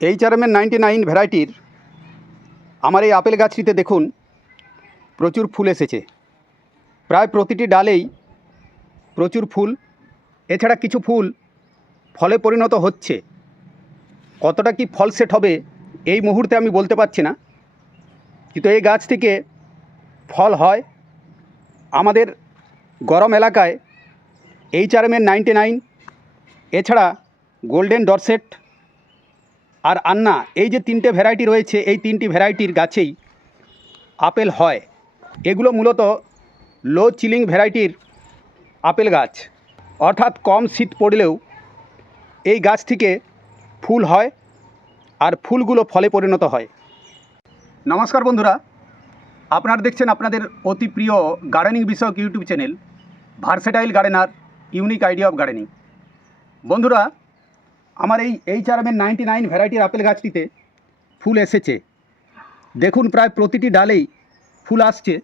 H R M ninety nine ভ্যারাইটির আমার এই আপেল গাছটিতে দেখুন, প্রচুর ফুল এসেছে। প্রায় প্রতিটি ডালেই প্রচুর ফুল। এছাড়া কিছু ফুল ফলে পরিণত হচ্ছে। কতটা কি ফল সেট হবে, এই মুহূর্তে আমি বলতে পারছি না। কিন্তু এই গাছ থেকে ফল হয় আমাদের গরম এলাকায় H R M ninety nine এছাড়া গোল্ডেন ডরসেট আর আন্না, এই যে তিনটে ভ্যারাইটি রয়েছে, এই তিনটি ভ্যারাইটির গাছেই আপেল হয়। এগুলো মূলত লো চিলিং ভ্যারাইটির আপেল গাছ। অর্থাৎ কম শীত পড়লেও এই গাছ থেকে ফুল হয় আর ফুলগুলো ফলে পরিণত হয়। নমস্কার বন্ধুরা, আপনারা দেখছেন আপনাদের অতি প্রিয় গার্ডেনিং বিষয়ক YouTube channel versatile gardener unique idea of gardening বন্ধুরা আমার এই এইচ আর এমের নাইনটি নাইন ভ্যারাইটির আপেল গাছটিতে ফুল এসেছে। দেখুন প্রায় প্রতিটি ডালেই ফুল আসছে।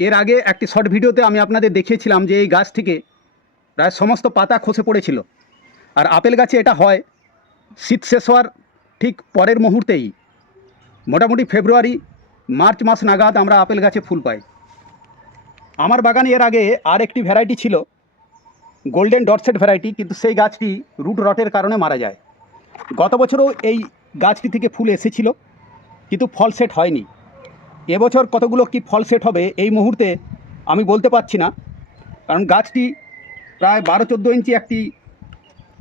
এর আগে একটি শর্ট ভিডিওতে আমি আপনাদের দেখিয়েছিলাম যে এই গাছ থেকে প্রায় সমস্ত পাতা খসে পড়েছিল। আর আপেল গাছে এটা হয়, শীত শেষ হওয়ার ঠিক পরের মুহূর্তেই। মোটামুটি ফেব্রুয়ারি, মার্চ মাস নাগাদ আমরা আপেল গাছে ফুল পাই। আমার বাগানে এর আগে আর একটি ভ্যারাইটি ছিল গোল্ডেন ডটসেট ভ্যারাইটি, কিন্তু সেই গাছটি রুট রটের কারণে মারা যায়। গত বছরও এই গাছটি থেকে ফুল এসেছিল, কিন্তু ফল সেট হয়নি। এবছর কতগুলো কি ফল সেট হবে এই মুহূর্তে আমি বলতে পারছি না, কারণ গাছটি প্রায় বারো চোদ্দ ইঞ্চি একটি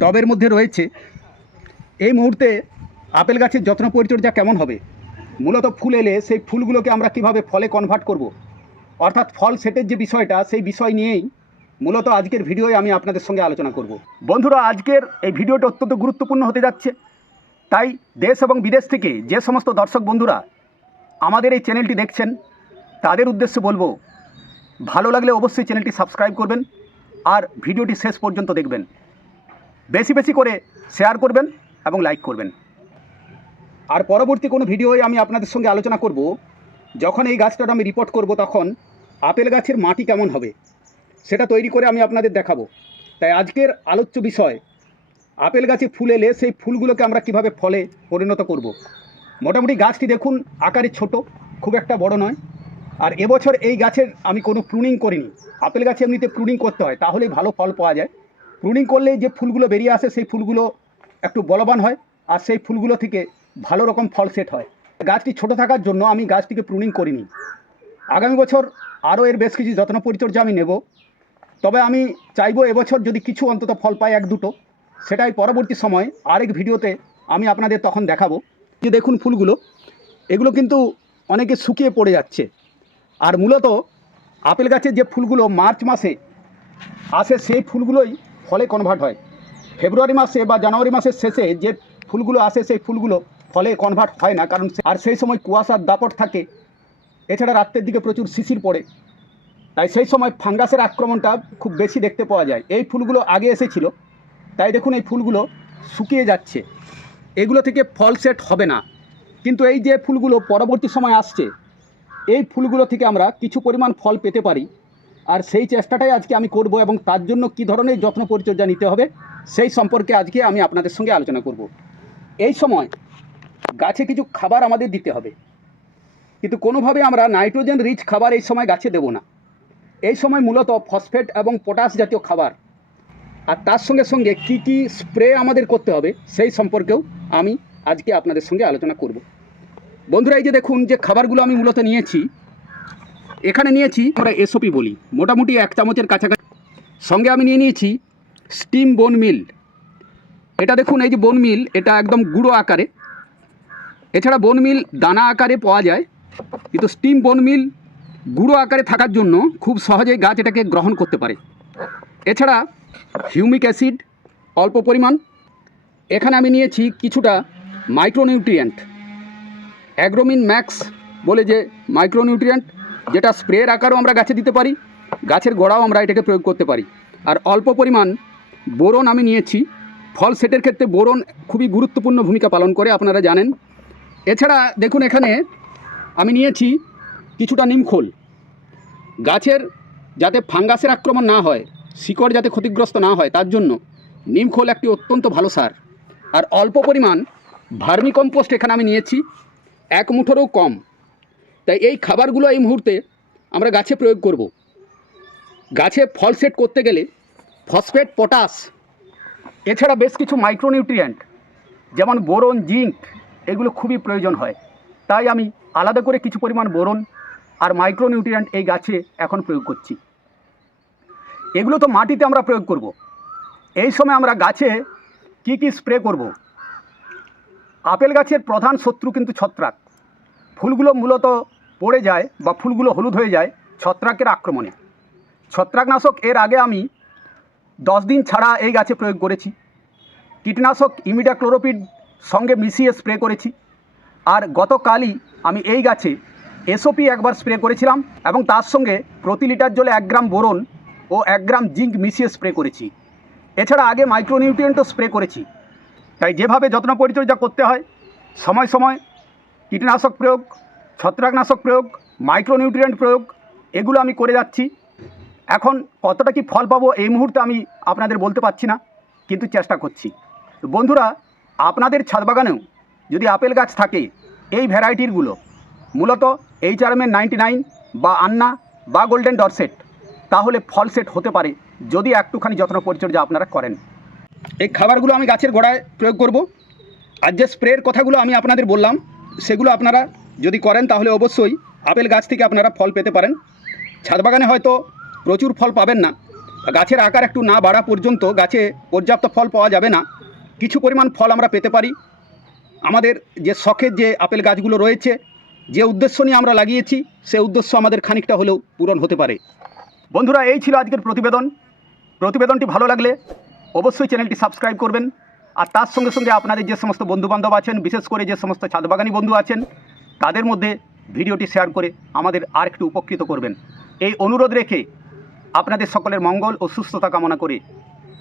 টবের মধ্যে রয়েছে। এই মুহূর্তে আপেল গাছের যত্ন পরিচর্যা কেমন হবে? মূলত ফুল এলে সেই ফুলগুলোকে আমরা কীভাবে ফলে কনভার্ট করব। অর্থাৎ ফল সেটের যে বিষয়টা, সেই বিষয় নিয়েই মূলত আজকের ভিডিওয়ে আমি আপনাদের সঙ্গে আলোচনা করব। বন্ধুরা, আজকের এই ভিডিওটা অত্যন্ত গুরুত্বপূর্ণ হতে যাচ্ছে। তাই দেশ এবং বিদেশ থেকে যে সমস্ত দর্শক বন্ধুরা আমাদের এই চ্যানেলটি দেখছেন, তাদের উদ্দেশ্যে বলব, ভালো লাগলে অবশ্যই চ্যানেলটি সাবস্ক্রাইব করবেন আর ভিডিওটি শেষ পর্যন্ত দেখবেন। বেশি বেশি করে শেয়ার করবেন এবং লাইক করবেন। আর পরবর্তী কোনো ভিডিওয়ে আমি আপনাদের সঙ্গে আলোচনা করব, যখন এই গাছটার আমি রিপোর্ট করব তখন আপেল গাছের মাটি কেমন হবে? সেটা তৈরি করে আমি আপনাদের দেখাবো। তাই আজকের আলোচ্য বিষয়, আপেল গাছে ফুল এলে সেই ফুলগুলোকে আমরা কীভাবে ফলে পরিণত করব। মোটামুটি গাছটি দেখুন, আকারে ছোট, খুব একটা বড় নয়। আর এবছর এই গাছের আমি কোনো প্রুনিং করিনি। আপেল গাছে এমনিতে প্রুনিং করতে হয়, তাহলেই ভালো ফল পাওয়া যায়। প্রুনিং করলে যে ফুলগুলো বেরিয়ে আসে, সেই ফুলগুলো একটু বলবান হয়, আর সেই ফুলগুলো থেকে ভালো রকম ফল সেট হয়। গাছটি ছোট থাকার জন্য আমি গাছটিকে প্রুনিং করিনি। আগামী বছর আরও এর বেশ কিছু যত্ন পরিচর্যা আমি নেব। তবে আমি চাইব এবছর যদি কিছু অন্তত ফল পাই এক দুটো, সেটাই পরবর্তী সময় আরেক ভিডিওতে আমি আপনাদের তখন দেখাবো। যে দেখুন ফুলগুলো, এগুলো কিন্তু অনেকে শুকিয়ে পড়ে যাচ্ছে। আর মূলত আপেল গাছের যে ফুলগুলো মার্চ মাসে আসে, সেই ফুলগুলোই ফলে কনভার্ট হয়। ফেব্রুয়ারি মাসে বা জানুয়ারি মাসের শেষে যে ফুলগুলো আসে, সেই ফুলগুলো ফলে কনভার্ট হয় না। কারণ আর সেই সময় কুয়াশার দাপট থাকে। এছাড়া রাত্রের দিকে প্রচুর শিশির পড়ে। তাই সেই সময় ফাঙ্গাসের আক্রমণটা খুব বেশি দেখতে পাওয়া যায়। এই ফুলগুলো আগে এসেছিল, তাই দেখুন এই ফুলগুলো শুকিয়ে যাচ্ছে। এগুলো থেকে ফল সেট হবে না। কিন্তু এই যে ফুলগুলো পরবর্তী সময় আসছে, এই ফুলগুলো থেকে আমরা কিছু পরিমাণ ফল পেতে পারি। আর সেই চেষ্টাটাই আজকে আমি করব এবং তার জন্য কী ধরনের যত্ন পরিচর্যা নিতে হবে, সেই সম্পর্কে আজকে আমি আপনাদের সঙ্গে আলোচনা করব। এই সময় গাছে কিছু খাবার আমাদের দিতে হবে। কিন্তু কোনোভাবে আমরা নাইট্রোজেন রিচ খাবার এই সময় গাছে দেব না। এই সময় মূলত ফসফেট এবং পটাশ জাতীয় খাবার। আর তার সঙ্গে সঙ্গে কি কি স্প্রে আমাদের করতে হবে, সেই সম্পর্কেও আমি আজকে আপনাদের সঙ্গে আলোচনা করব। বন্ধুরা, এই যে দেখুন যে খাবারগুলো আমি মূলত নিয়েছি, এখানে নিয়েছি আমরা এসওপি বলি। মোটামুটি এক চামচের কাছাকাছি। সঙ্গে আমি নিয়ে নিয়েছি স্টিম বোন মিল। এটা দেখুন, এই যে বোন মিল, এটা একদম গুঁড়ো আকারে। এছাড়া বোন মিল দানা আকারে পাওয়া যায়, কিন্তু স্টিম বোন মিল গুঁড়ো আকারে থাকার জন্য খুব সহজেই গাছ এটাকে গ্রহণ করতে পারে। এছাড়া হিউমিক অ্যাসিড অল্প পরিমাণ। এখানে আমি নিয়েছি কিছুটা মাইক্রোনিউট্রিয়েন্ট। অ্যাগ্রোমিন ম্যাক্স বলে যে মাইক্রোনিউট্রিয়েন্ট, যেটা স্প্রের আকারও আমরা গাছে দিতে পারি, গাছের গোড়াও আমরা এটাকে প্রয়োগ করতে পারি। আর অল্প পরিমাণ বোরন আমি নিয়েছি। ফল সেটের ক্ষেত্রে বোরন খুবই গুরুত্বপূর্ণ ভূমিকা পালন করে, আপনারা জানেন। এছাড়া দেখুন এখানে আমি নিয়েছি কিছুটা নিমখোল গাছের যাতে ফাঙ্গাসের আক্রমণ না হয়, শিকড় যাতে ক্ষতিগ্রস্ত না হয়, তার জন্য নিমখোল একটি অত্যন্ত ভালো সার। আর অল্প পরিমাণ ভার্মি কম্পোস্ট এখানে আমি নিয়েছি, এক মুঠোরও কম। তাই এই খাবারগুলো এই মুহূর্তে আমরা গাছে প্রয়োগ করব। গাছে ফল সেট করতে গেলে ফসফেট, পটাশ, এছাড়া বেশ কিছু মাইক্রোনিউট্রিয়েন্ট, যেমন বোরন, জিঙ্ক, এগুলো খুবই প্রয়োজন হয়। তাই আমি আলাদা করে কিছু পরিমাণ বোরন আর মাইক্রোনিউট্রিয়েন্ট এই গাছে এখন প্রয়োগ করছি। এগুলো তো মাটিতে আমরা প্রয়োগ করব। এই সময় আমরা গাছে কি কি স্প্রে করব। আপেল গাছের প্রধান শত্রু কিন্তু ছত্রাক। ফুলগুলো মূলত পড়ে যায় বা ফুলগুলো হলুদ হয়ে যায় ছত্রাকের আক্রমণে। ছত্রাকনাশক এর আগে আমি দশ দিন ছাড়া এই গাছে প্রয়োগ করেছি। কীটনাশক ইমিডাক্লোরোপিড সঙ্গে মিশিয়ে স্প্রে করেছি। আর গতকালই আমি এই গাছে এসওপি একবার স্প্রে করেছিলাম এবং তার সঙ্গে প্রতি লিটার জলে এক গ্রাম বোরন ও এক গ্রাম জিঙ্ক মিশিয়ে স্প্রে করেছি। এছাড়া আগে মাইক্রোনিউট্রিয়েন্টও স্প্রে করেছি। তাই যেভাবে যত্ন পরিচর্যা করতে হয়, সময় সময় কীটনাশক প্রয়োগ, ছত্রাকনাশক প্রয়োগ, মাইক্রোনিউট্রিয়েন্ট প্রয়োগ, এগুলো আমি করে যাচ্ছি। এখন কতটা কি ফল পাবো এই মুহূর্তে আমি আপনাদের বলতে পারছি না, কিন্তু চেষ্টা করছি। বন্ধুরা, আপনাদের ছাদ বাগানেও যদি আপেল গাছ থাকে, এই ভ্যারাইটিরগুলো মূলত H R M ninety nine বা আন্না বা গোল্ডেন ডরসেট তাহলে ফল সেট হতে পারে, যদি একটুখানি যত্ন পরিচর্যা আপনারা করেন। এই খাবারগুলো আমি গাছের গোড়ায় প্রয়োগ করব। আর যে স্প্রের কথাগুলো আমি আপনাদের বললাম, সেগুলো আপনারা যদি করেন, তাহলে অবশ্যই আপেল গাছ থেকে আপনারা ফল পেতে পারেন। ছাদ বাগানে হয়তো প্রচুর ফল পাবেন না। গাছের আকার একটু না বাড়া পর্যন্ত গাছে পর্যাপ্ত ফল পাওয়া যাবে না। কিছু পরিমাণ ফল আমরা পেতে পারি। আমাদের যে শখের যে আপেল গাছগুলো রয়েছে যে উদ্দেশ্য নিয়ে আমরা লাগিয়েছি, সে উদ্দেশ্য আমাদের খানিকটা হলেও পূরণ হতে পারে। বন্ধুরা, এই ছিল আজকের প্রতিবেদন। প্রতিবেদনটি ভালো লাগলে অবশ্যই চ্যানেলটি সাবস্ক্রাইব করবেন। আর তার সঙ্গে সঙ্গে আপনাদের যে সমস্ত বন্ধুবান্ধব আছেন, বিশেষ করে যে সমস্ত ছাদবাগানি বন্ধু আছেন, তাদের মধ্যে ভিডিওটি শেয়ার করে আমাদের আর একটু উপকৃত করবেন। এই অনুরোধ রেখে আপনাদের সকলের মঙ্গল ও সুস্থতা কামনা করে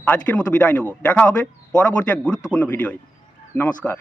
আজকের মতো বিদায় নেব। দেখা হবে পরবর্তী এক গুরুত্বপূর্ণ ভিডিওয়। নমস্কার।